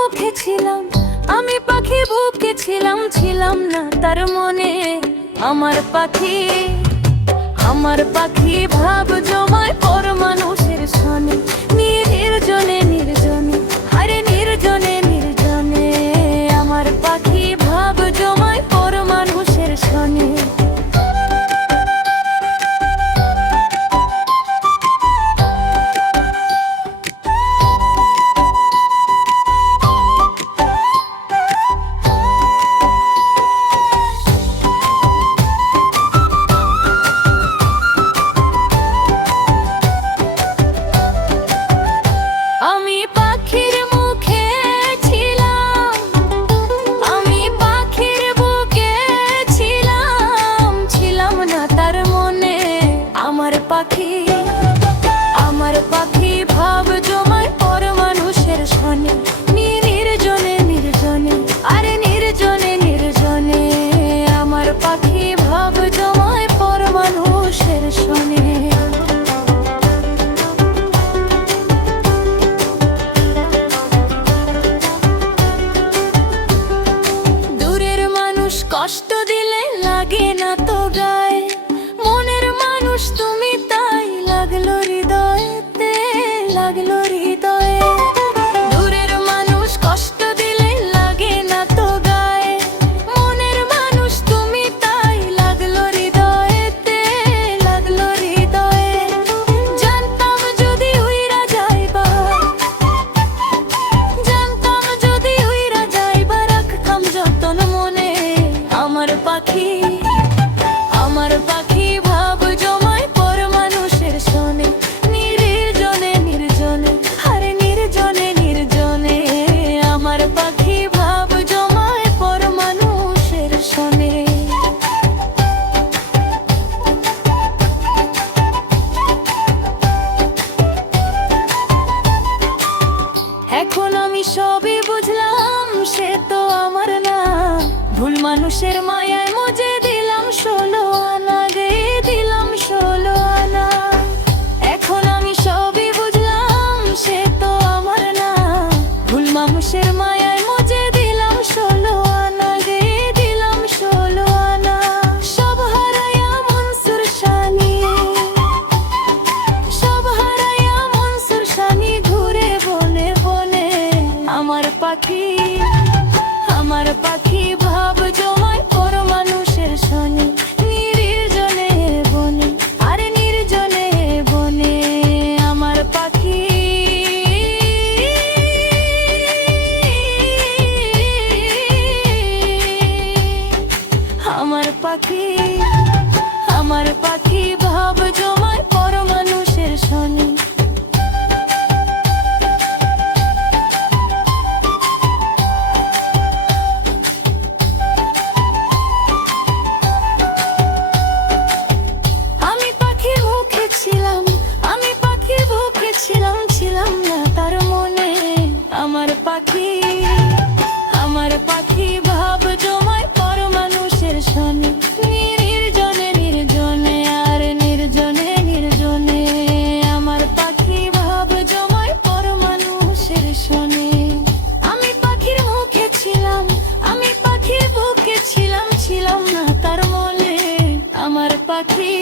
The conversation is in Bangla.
মুখে ছিলাম, আমি পাখি বুকে ছিলাম, ছিলাম না তার মনে। আমার পাখি, আমার পাখি ভাব জমায় পর মানুষের সনে, নির্জনে নির্জনে, আরে নির্জনে নির্জনে। আমার পাখি ভাব জমায় পর মানুষের সনে। আমি পাখির মুখে ছিলাম, আমি পাখির বুকে ছিলাম, ছিলাম না তার মনে। আমার পাখি, আমার পাখি ভাব জমায় পর মানুষের সনে, নির্জনে নির্জনে, আরে নির্জনে নির্জনে। আমার পাখি ভাব জমায় পর মানুষের সনে। কষ্ট দিলে লাগে না তো গায়ে, মনের মানুষ তুমি তাই লাগলো হৃদয়েতে, লাগলো হৃদয়ে। দূরের মানুষ কষ্ট দিলে লাগে না তো গায়ে, মনের মানুষ তুমি তাই লাগলো হৃদয়েতে, লাগলো হৃদয়ে। জানতাম যদি উইরা যাইবা, জানতাম যদি উইরা যাইবা, রাখতাম যতন মনে। আমার পাখি, আমার পাখি ভাব জমায় পর মানুষের সনে, নির্জনে নির্জনে, আরে নির্জনে নির্জনে। আমার পাখি ভাব জমায় পর মানুষের সনে। এখন আমি সবই বুঝলাম, সে তো আমার না। ভুল মানুষের মায়ায় মজে দিলাম 16 আনা, গে দিলাম 16 আনা। এখন আমি সবই বুঝলাম, সে তো আমার না। ভুল মানুষের মায়ায় মজে দিলাম 16 আনা, গে দিলাম 16 আনা। সব হারায়া মনসুর শানি, সব হারায়া মনসুর শানি, ঘুরে বনে বনে। আমার পাখি, আমার পাখি ভাব জমায় পর মানুষের সনে, নির্জনে বনে, আরে নির্জনে বনে। আমার পাখি, আমার পাখি, আমার পাখি ভাব জমায় পর মানুষের সনে। ছিলাম, ছিলাম না তার মনে। আমার পাখি, আমার পাখি ভাব জমায় পর মানুষের সনে, নির্জনে নির্জনে, আর নির্জনে নির্জনে। আমার পাখি ভাব জমায় পর মানুষের সনে। আমি পাখির মুখে ছিলাম, আমি পাখির বুকে ছিলাম, ছিলাম না তার মনে। আমার পাখি।